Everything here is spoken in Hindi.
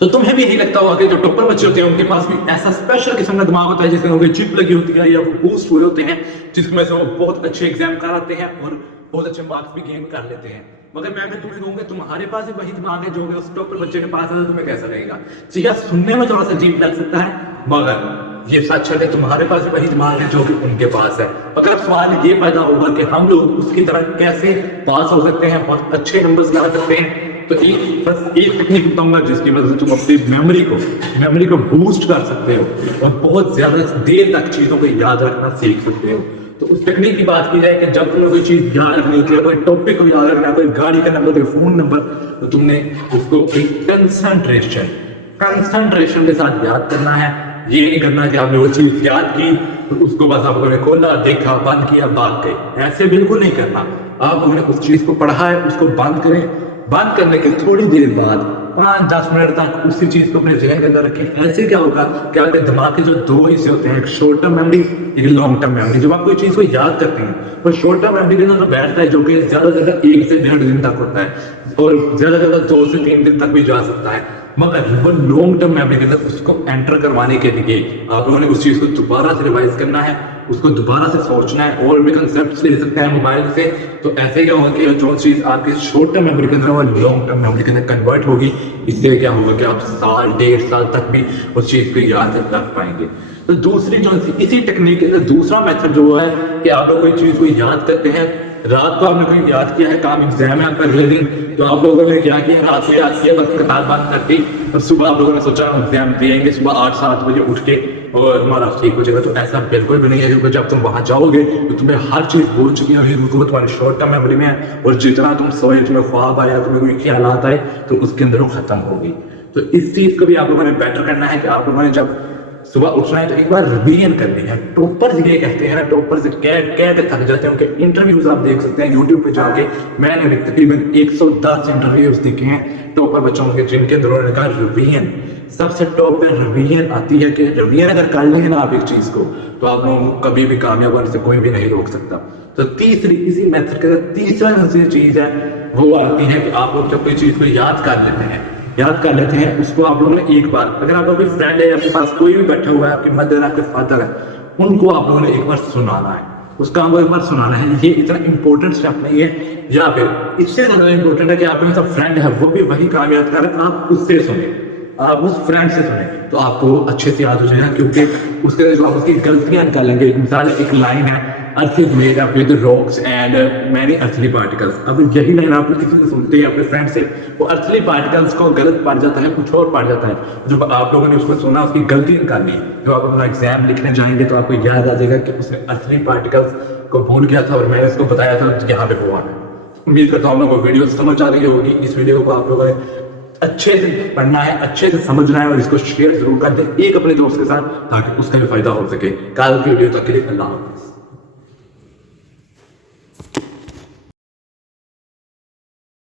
तो तुम्हें भी यही लगता होगा कि जो टॉपर बच्चे होते हैं उनके पास भी ऐसा स्पेशल किस्म का दिमाग होता है जिसमें उनकी चिप लगी होती है या वो बूस्ट हुए होते हैं जिसमें से वो बहुत अच्छे एग्जाम कराते हैं और बहुत अच्छे मार्क्स भी गेन कर लेते हैं। मगर मैं अगर तुम्हें कहूंगा तुम्हारे पास भी वही दिमाग है जो उस टॉपर बच्चे के पास है, तो तुम्हें कैसा लगेगा? जी हाँ, सुनने में थोड़ा सा अजीब लग सकता है मगर ये सच है कि तुम्हारे पास भी वही दिमाग है जो कि उनके पास है। मगर अब सवाल ये पैदा होगा कि हम लोग उसकी तरह कैसे पास हो सकते हैं, बहुत अच्छे नंबर्स ला सकते हैं। तो बस एक टेक्निक बताऊंगा जिसकी वजह से तुम अपनी मेमोरी को बूस्ट कर सकते हो और बहुत ज्यादा देर तक चीजों को याद रखना सीख सकते हो। तो उस टेक्निक की बात की जाए कि जब तुम्हें कोई चीज याद रखनी होती है, कोई टॉपिक को याद रखना है, कोई गाड़ी का नंबर, कोई फोन नंबर, तो तुमने उसको एक कंसंट्रेशन के साथ याद करना है। ये नहीं करना कि आपने वो चीज याद की तो उसको बस आप लोगों ने खोला, देखा, बंद किया, भाग गए। ऐसे बिल्कुल नहीं करना। आप लोगों ने उस चीज को पढ़ा है, उसको बंद करें। बंद करने के थोड़ी देर बाद 5-10 मिनट तक उसी चीज को अपने जहन के अंदर रखें। ऐसे क्या होगा कि आपके दिमाग के जो दो हिस्से होते हैं, एक शॉर्ट टर्म मेमोरी, एक लॉन्ग टर्म मेमोरी। जब आप कोई चीज को याद करते हैं तो शॉर्ट टर्म मेमोरी के अंदर बैठता है जो कि ज्यादा से ज्यादा 1 से 1.5 दिन तक होता है और ज्यादा से ज्यादा 2 से 3 दिन तक भी जा सकता है। मगर वो लॉन्ग टर्म मेमोरी के अंदर उसको एंटर करवाने के लिए आप लोगों ने उस चीज को दोबारा से रिवाइज करना है, उसको दोबारा से सोचना है और भी कंसेप्ट ले सकते हैं मोबाइल से। तो ऐसे क्या होगा कि जो चीज आपकी शॉर्ट टर्म मेमोरी के अंदर वो लॉन्ग टर्म मेमोरी के अंदर कन्वर्ट होगी। इससे क्या होगा कि आप साल 1.5 साल तक भी उस चीज को याद रख पाएंगे। तो दूसरी जो इसी टेक्निक के दूसरा मेथड जो है कि आप लोग कोई चीज को याद करते हैं, रात को आपने कोई याद किया है, काम एग्जाम है आपका अगले दिन, तो आप लोगों ने क्या किया, रात को याद किया, बस किताब बंद कर दी और सुबह आप लोगों ने सोचा एग्जाम देंगे सुबह 8-7 बजे उठ के और हमारा ठीक हो जाएगा। तो ऐसा बिल्कुल भी नहीं है, क्योंकि जब तुम वहां जाओगे तो तुम्हें हर चीज भूल चुकी है, बिल्कुल तुम्हारी शॉर्ट टर्म मेमोरी में है और जितना तुम सोए, तुम्हें ख्वाब आया, तुम्हें कोई ख्याल आए तो उसके अंदर वो खत्म होगी। तो इस चीज को भी आप लोगों ने बेटर करना है कि आप लोगों ने जब सुबह उठना है तो एक बार रिवीजन करनी है। टॉपर ये कहते हैं ना, टॉपर से कह के थक जाते हैं। उनके इंटरव्यूज आप देख सकते हैं यूट्यूब पे जाके। मैंने तकरीबन 110 इंटरव्यूज देखे हैं टॉपर बच्चों के, जिनके अंदर उन्होंने कहा रिवीजन सबसे टॉप पे रिवीजन आती है। कि रिवीजन अगर कर लेंगे ना आप एक चीज को तो आप लोग कभी भी कामयाब होने से कोई भी नहीं रोक सकता। तो तीसरी इसी मेथड के तीसरा चीज है वो आती है कि आप लोग जब कोई चीज को याद कर लेते हैं उसको आप लोगों ने एक बार, अगर आपका कोई फ्रेंड है, आपके पास कोई भी बैठा हुआ है, आपके मदर, आपके फादर है, उनको आप लोगों ने एक बार सुनाना है, उसका आपको एक बार सुनाना है। ये इतना इंपॉर्टेंट स्टेप नहीं है। या फिर इससे ज्यादा इंपॉर्टेंट है कि आपके पास फ्रेंड है, वो भी वही काम याद कर रहे हैं, आप उससे सुने, आप उस फ्रेंड से सुने तो आपको अच्छे से याद हो जाएगा। क्योंकि उसके जो आप उसकी गलतियां निकालेंगे, मिसाल एक लाइन है, earth is made up with rocks and many earthly particles. अब यही लाइन आप किसी से सुनते हैं अपने फ्रेंड से, वो अर्थली पार्टिकल्स को गलत पढ़ जाता है, कुछ और पढ़ जाता है। जो आप लोगों ने उसको सुना, उसकी गलती निकालनी है। जो आप अपना एग्जाम लिखने जाएंगे तो आपको याद आ जाएगा कि उसने अर्थली पार्टिकल्स को भूल गया था और मैंने उसको बताया था यहाँ पे हुआ है। उम्मीद करता हूँ आप लोगों को वीडियो समझ आ रही होगी। इस वीडियो को आप लोगों ने अच्छे से पढ़ना है, अच्छे से समझना है और इसको शेयर जरूर कर दें एक अपने दोस्त के साथ, ताकि उसका भी फायदा हो सके। कल की वीडियो तक के लिए अल्लाह हाफिज़।